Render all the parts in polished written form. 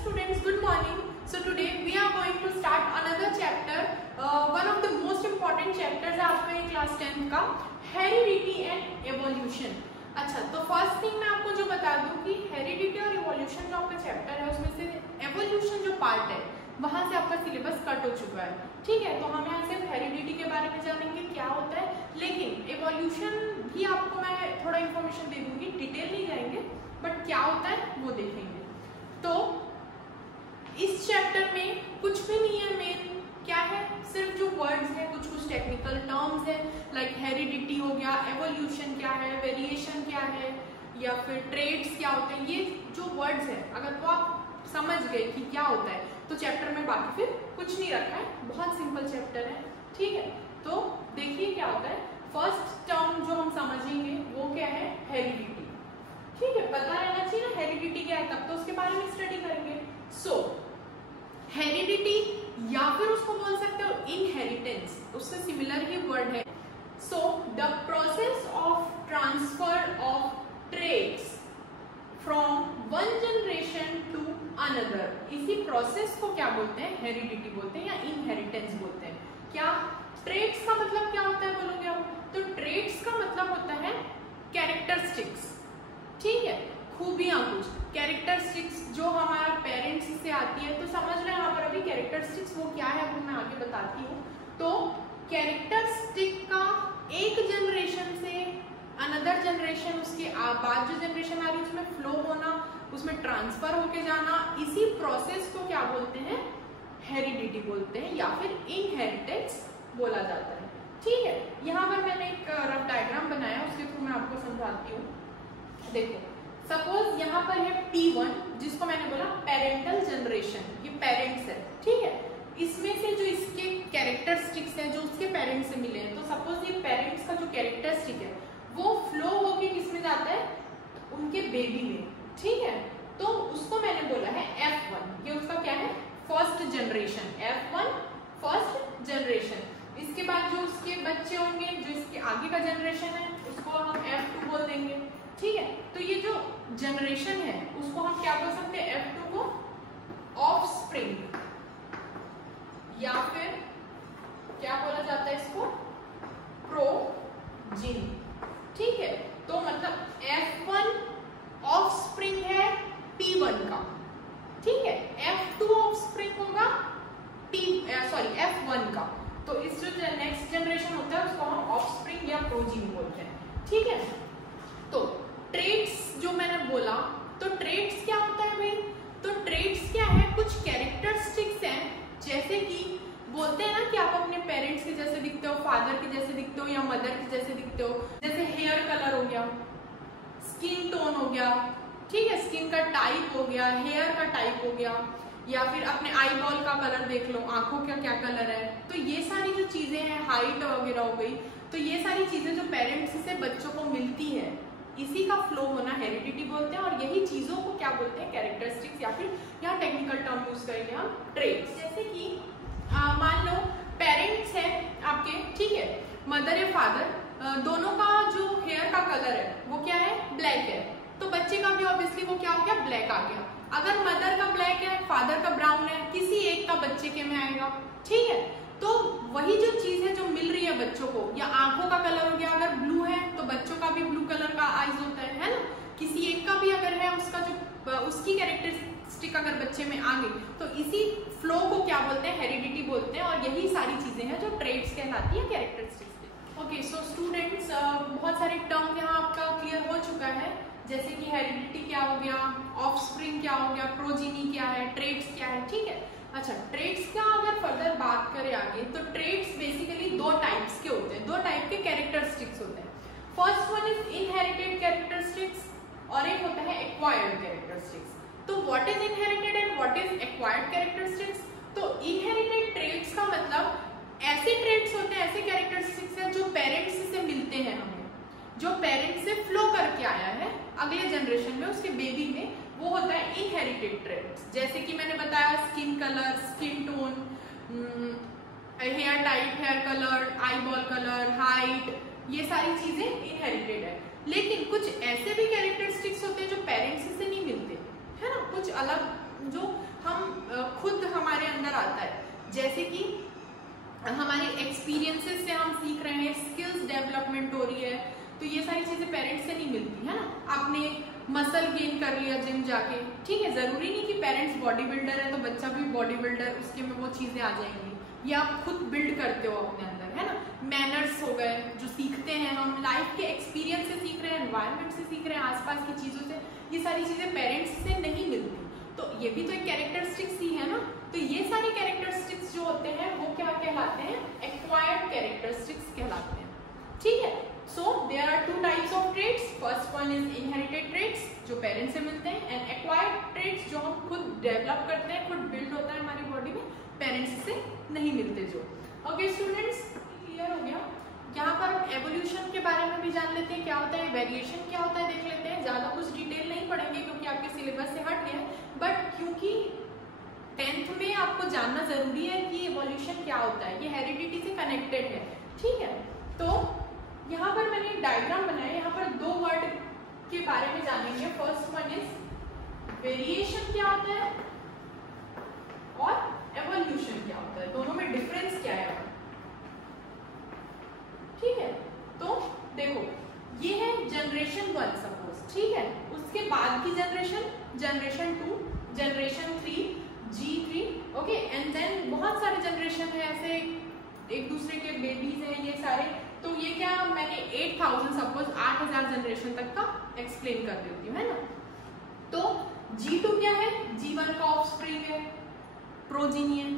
students, good morning. So today we are going to start another chapter, one of the most important chapters है आपका ये class 10 का, heredity and evolution. अच्छा, तो first thing मैं आपको जो बता दूं कि हेरिडिटी और एवोल्यूशन जो आपका चैप्टर है उसमें से एवोल्यूशन जो पार्ट है वहां से आपका सिलेबस कट हो चुका है, ठीक है। तो हम यहाँ सिर्फ हेरिडिटी के बारे में जानेंगे क्या होता है, लेकिन एवोल्यूशन भी आपको मैं थोड़ा इन्फॉर्मेशन दे दूंगी, डिटेल नहीं जाएंगे बट क्या होता है वो देखेंगे। तो इस चैप्टर में कुछ भी नहीं है, मेन क्या है, सिर्फ जो वर्ड्स है, कुछ टेक्निकल टर्म्स है, लाइक हेरिडिटी हो गया, एवोल्यूशन क्या है, वेरिएशन क्या है, या फिर ट्रेड्स क्या होते हैं, ये जो वर्ड्स है अगर वो आप समझ गए कि क्या होता है तो चैप्टर में बाकी फिर कुछ नहीं रखा है, बहुत सिंपल चैप्टर है, ठीक है। तो देखिए क्या होता है, फर्स्ट टर्म जो हम समझेंगे वो क्या है, हेरिडिटी, ठीक है। पता रहना चाहिए ना हेरिडिटी क्या है, तब तो उसके बारे में स्टडी करेंगे। सो हेरिडिटी या फिर उसको बोल सकते हो इनहेरिटेंस, उससे सिमिलर ही वर्ड है। So the process of transfer of trades from one generation to another, इसी प्रोसेस को क्या बोलते हैं, हेरिडिटी बोलते हैं या इनहेरिटेंस बोलते हैं। क्या ट्रेड्स का मतलब क्या होता है बोलोगे आप, तो ट्रेड्स का मतलब होता है कैरेक्टरिस्टिक्स, ठीक है, खूबियां, कुछ कैरेक्टरिस्टिक्स जो हमारा पेरेंट्स से आती है। तो समझ रहे हैं यहाँ पर अभी कैरेक्टरिस्टिक्स वो क्या है वो मैं आगे बताती हूँ। तो कैरेक्टरिस्टिक का एक जनरेशन से अनदर जनरेशन, उसके बाद जो जनरेशन आ रही है उसमें फ्लो होना, उसमें ट्रांसफर होके जाना, इसी प्रोसेस को क्या बोलते हैं, हेरिडिटी बोलते हैं या फिर इनहेरिटेंस बोला जाता है, ठीक है। यहाँ पर मैंने एक रफ डायग्राम बनाया, उसके थ्रू मैं आपको समझाती हूँ। देखो सपोज यहाँ पर है P1 जिसको मैंने बोला पेरेंटल जनरेशन, ये पेरेंट्स है, ठीक है। इसमें से जो इसके कैरेक्टरिस्टिक्स है जो उसके पेरेंट्स से मिले हैं, तो सपोज ये पेरेंट्स का जो कैरेक्टरिस्टिक है वो फ्लो होके किसमें जाता है, उनके बेबी में, ठीक है। तो उसको मैंने बोला है F1, ये उसका क्या है, first generation, F1 first generation. इसके बाद जो उसके बच्चे होंगे, जो इसके आगे का जनरेशन है उसको हम F2 बोल देंगे, ठीक है। तो ये जो जनरेशन है उसको हम क्या बोल सकते हैं, F2 को ऑफस्प्रिंग या फिर क्या बोला जाता है इसको, प्रोजीनी, ठीक है। तो मतलब F1 ऑफस्प्रिंग है P1 का, ठीक है। F2 ऑफस्प्रिंग होगा F1 का। तो इस जो नेक्स्ट जनरेशन होता है उसको हम ऑफस्प्रिंग या प्रोजीनी बोलते हैं, ठीक है। तो ट्रेड्स जो मैंने बोला, तो ट्रेड्स क्या होता है भाई, तो ट्रेड्स क्या है, कुछ कैरेक्टरिस्टिक्स हैं, जैसे कि बोलते हैं ना कि आप अपने पेरेंट्स के जैसे दिखते हो, फादर के जैसे दिखते हो या मदर के जैसे दिखते हो, जैसे हेयर कलर हो गया, स्किन टोन हो गया, ठीक है, स्किन का टाइप हो गया, हेयर का टाइप हो गया, या फिर अपने आई बॉल का कलर देख लो, आंखों का क्या कलर है। तो ये सारी जो चीजें हैं, हाइट वगैरह हो गई, तो ये सारी चीजें जो पेरेंट्स से बच्चों को मिलती है, इसी का फ्लो होना हेरिडिटी बोलते हैं। और यही चीजों को क्या बोलते हैं, कैरेक्टरिस्टिक्स, या फिर यहाँ टेक्निकल टर्म यूज करेंगे हम ट्रेड्स। जैसे कि मान लो पेरेंट्स है आपके, ठीक है, मदर या फादर, दोनों का जो हेयर का कलर है वो क्या है, ब्लैक है, तो बच्चे का भी ऑब्वियसली वो क्या हो गया, ब्लैक आ गया। अगर मदर का ब्लैक है, फादर का ब्राउन है, किसी एक का बच्चे के में आएगा, ठीक है। तो वही जो चीज है जो मिल रही है बच्चों को, या आंखों का कलर हो गया, अगर ब्लू है तो बच्चों का भी ब्लू कलर का आईज होता है ना, किसी एक का भी अगर है, उसका जो उसकी कैरेक्टरिस्टिक अगर बच्चे में आ गई, तो इसी फ्लो को क्या बोलते हैं, हेरिडिटी बोलते हैं। और यही सारी चीजें हैं जो ट्रेड्स कहलाती है, कैरेक्टरिस्टिक्स। ओके, सो स्टूडेंट्स, बहुत सारे टर्म यहाँ आपका क्लियर हो चुका है, जैसे कि हेरिडिटी क्या हो गया, ऑफस्प्रिंग क्या हो गया, प्रोजीनी क्या है, ट्रेड्स क्या है, ठीक है। अच्छा, ट्रेड्स का अगर फर्दर बात करें आगे, तो ट्रेड्स बेसिकली दो टाइप्स के होते हैं, दो टाइप के कैरेक्टरिस्टिक्स होते हैं। First one is inherited characteristics और एक होता है एक्वायर्ड कैरेक्टरिस्टिक्स। तो what is inherited and what is acquired characteristics, तो इनहेरिटेड ट्रेड्स का मतलब ऐसे ट्रेड्स होते हैं, ऐसे कैरेक्टरिस्टिक्स हैं जो पेरेंट्स से मिलते हैं हमें, जो पेरेंट्स से फ्लो करके आया है अगले जनरेशन में, उसके बेबी में, वो होता है इनहेरिटेड ट्रेड्स। जैसे कि मैंने बताया skin colour, skin tone, hair type, hair colour, eye ball colour, height, ये सारी चीजें इनहेरिटेड है। लेकिन कुछ ऐसे भी कैरेक्टरिस्टिक्स होते हैं जो पेरेंट्स से नहीं मिलते, है ना, कुछ अलग जो एक्सपीरियंसेस से हम सीख रहे हैं, स्किल्स डेवलपमेंट हो रही है, तो ये सारी चीजें पेरेंट्स से नहीं मिलती है ना। आपने मसल गेन कर लिया जिम जाके, ठीक है, जरूरी नहीं कि पेरेंट्स बॉडी बिल्डर है तो बच्चा भी बॉडी बिल्डर, उसके में वो चीजें आ जाएंगी, ये आप खुद बिल्ड करते हो अपने अंदर, है ना। मैनर्स हो गए जो सीखते हैं हम, लाइफ के एक्सपीरियंस से सीख रहे हैं, एनवायरनमेंट से सीख रहे हैं, आसपास की चीजों से, ये सारी चीजें पेरेंट्स से नहीं मिलती, तो ये भी तो एक कैरेक्टरिस्टिक्स ही है ना। तो ये सारी कैरेक्टरिस्टिक्स जो होते हैं वो क्या कहलाते हैं, एक्वायर्ड कैरेक्टरिस्टिक्स कहलाते हैं, ठीक है। So there are two types of traits, first one is inherited traits जो पेरेंट्स से मिलते हैं, एंड एक्वायर्ड ट्रेट्स जो हम खुद डेवलप करते हैं, खुद बिल्ड होता है हमारी बॉडी में, पेरेंट्स से नहीं मिलते जो। ओके स्टूडेंट्स, क्लियर हो गया। यहाँ पर हम एवोल्यूशन के बारे में भी जान लेते हैं, क्या होता है वेरिएशन, क्या होता है देख लेते हैं। ज्यादा कुछ डिटेल नहीं पढ़ेंगे क्योंकि आपके सिलेबस से हट गया है, बट क्योंकि 10th में आपको जानना जरूरी है कि एवोल्यूशन क्या होता है, ये हेरिडिटी से कनेक्टेड है, ठीक है। तो यहाँ पर मैंने एक डायग्राम बनाया, यहाँ पर दो वर्ड के बारे में जानेंगे। फर्स्ट वन इज वेरिएशन क्या होता है और एवोल्यूशन क्या होता है, दोनों में डिफरेंस क्या है, ठीक है। तो देखो ये है जनरेशन 1 सपोज, ठीक है, उसके बाद की generation, generation 2, generation 3, G3, okay, and then बहुत सारे जनरेशन है ऐसे, एक दूसरे के बेबीज हैं ये सारे। तो ये क्या मैंने 8000 सपोज 8000 जनरेशन तक का एक्सप्लेन कर देती हूँ, है ना। तो G2 क्या है, G1 का ऑफस्प्रिंग है, प्रोजीनियन।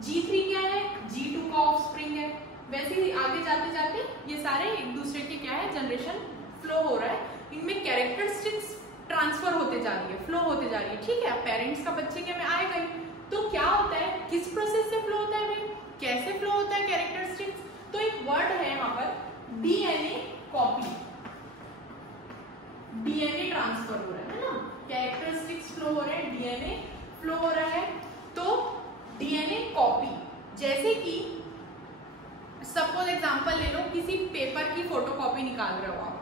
G3 क्या है, G2 का ऑफस्प्रिंग है। वैसे ही आगे जाते जाते ये सारे एक दूसरे के क्या है, जनरेशन फ्लो हो रहा है, इनमें कैरेक्टरिस्टिक्स ट्रांसफर होते जा रही है, फ्लो होते जा रही है, ठीक है। पेरेंट्स का बच्चे के में आएगा ही, तो क्या होता है, किस प्रोसेस से फ्लो होता है भाई, कैसे फ्लो होता है कैरेक्टरिस्टिक्स। तो एक वर्ड है यहाँ पर डीएनए कॉपी, डीएनए ट्रांसफर हो रहा है ना, कैरेक्टरिस्टिक्स फ्लो हो रहे हैं, डीएनए फ्लो हो रहा है। तो डीएनए कॉपी, जैसे कि सपोज एग्जांपल ले लो, किसी पेपर की फोटोकॉपी निकाल रहे हो आप,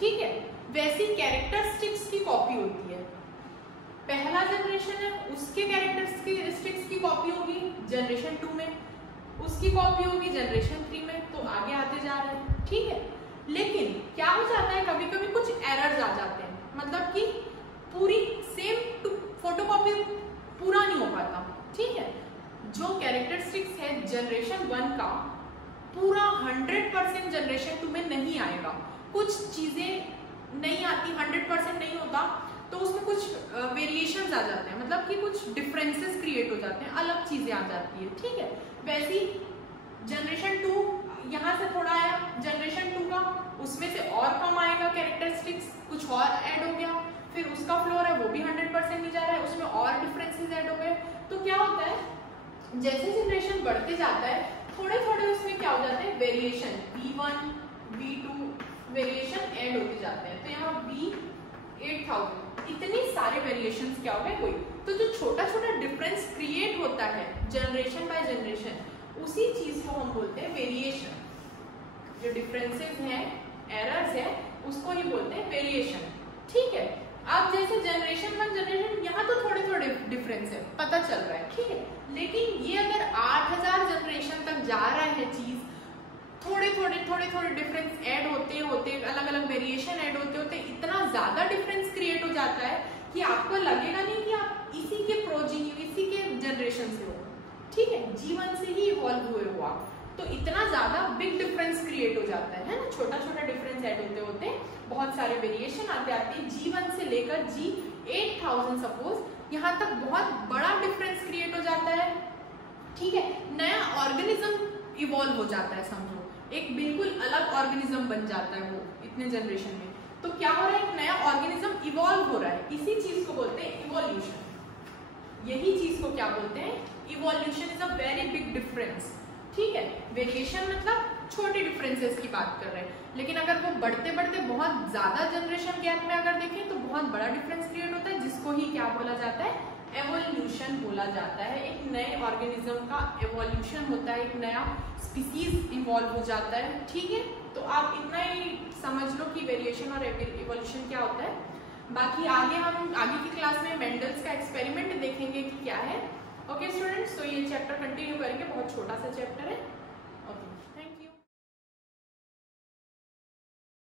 ठीक है, वैसी कैरेक्टरिस्टिक्स की कॉपी होती है। पहला जनरेशन है उसके कैरेक्टरिस्टिक्स की कॉपी होगी जनरेशन 2 में, उसकी कॉपी होगी जनरेशन 3 में, तो आगे आते जा रहे हैं, ठीक है। लेकिन क्या हो जाता है, कभी कभी कुछ एरर्स आ जाते हैं, मतलब कि पूरी सेम फोटोकॉपी पूरा नहीं हो पाता, ठीक है। जो कैरेक्टरिस्टिक्स है जनरेशन 1 का पूरा 100% जनरेशन 2 में नहीं आएगा, कुछ चीजें नहीं आती, 100% नहीं होता, तो उसमें कुछ वेरिएशंस आ जाते हैं, मतलब कि कुछ डिफरेंसेस क्रिएट हो जाते हैं, अलग चीजें आ जाती है, ठीक है। वैसी जनरेशन 2 यहाँ से थोड़ा आया, जनरेशन 2 का उसमें से और कम आएगा कैरेक्टरिस्टिक्स, कुछ और ऐड हो गया, फिर उसका फ्लोर है वो भी 100% नहीं जा रहा है, उसमें और डिफरेंसेस ऐड हो गए। तो क्या होता है, जैसे जनरेशन बढ़ते जाता है थोड़े थोड़े उसमें क्या हो जाते हैं, variation, V1, V2 variation add होते जाते हैं। तो यहाँ V8000 इतने सारे वेरिएशंस क्या हो गए कोई, तो जो छोटा छोटा डिफरेंस क्रिएट होता है जनरेशन बाय जनरेशन, उसी चीज को हम बोलते हैं वेरिएशन। जो डिफरेंसेस हैं, एरर्स है, उसको ही बोलते हैं वेरिएशन, ठीक है। अब जैसे जनरेशन 1 जनरेशन, यहाँ तो थोड़े थोड़े डिफरेंस है, पता चल रहा है, ठीक है। लेकिन ये अगर 8000 जनरेशन तक जा रहा है चीज, थोड़े थोड़े डिफरेंस ऐड होते होते, अलग अलग वेरिएशन ऐड होते होते इतना ज्यादा डिफरेंस क्रिएट हो जाता है कि आपको लगेगा नहीं कि आप इसी के प्रोजीनी, इसी के जनरेशन से हो, ठीक है, G1 से ही इवॉल्व हुए हो आप। तो इतना ज्यादा बिग डिफरेंस क्रिएट हो जाता है ना, छोटा छोटा डिफरेंस ऐड होते होते बहुत सारे वेरिएशन आते आते G1 से लेकर G8000 सपोज यहाँ तक बहुत बड़ा डिफरेंस क्रिएट हो जाता है, ठीक है। नया ऑर्गेनिज्म इवॉल्व हो जाता है, समझो एक बिल्कुल अलग ऑर्गेनिज्म बन जाता है वो इतने जनरेशन में। तो क्या हो रहा है, एक नया ऑर्गेनिज्म इवॉल्व हो रहा है, इसी चीज को बोलते हैं इवोल्यूशन। यही चीज को क्या बोलते हैं, evolution is a very big difference, ठीक है। वेरिएशन मतलब छोटे डिफरेंसेस की बात कर रहे हैं, लेकिन अगर वो बढ़ते बढ़ते बहुत ज्यादा जनरेशन गैप में अगर देखें तो बहुत बड़ा डिफरेंस क्रिएट होता है, जिसको ही क्या बोला जाता है, एवोल्यूशन बोला जाता है। एक नए ऑर्गेनिज्म का एवोल्यूशन होता है, एक नया स्पीसीज इवॉल्व हो जाता है, ठीक है। तो आप इतना ही समझ लो कि वेरिएशन और एवोल्यूशन क्या होता है। बाकी आगे हम आगे की क्लास में मेंडल्स का एक्सपेरिमेंट देखेंगे कि क्या है। ओके स्टूडेंट्स, तो ये चैप्टर कंटिन्यू करेंगे, बहुत छोटा सा चैप्टर है।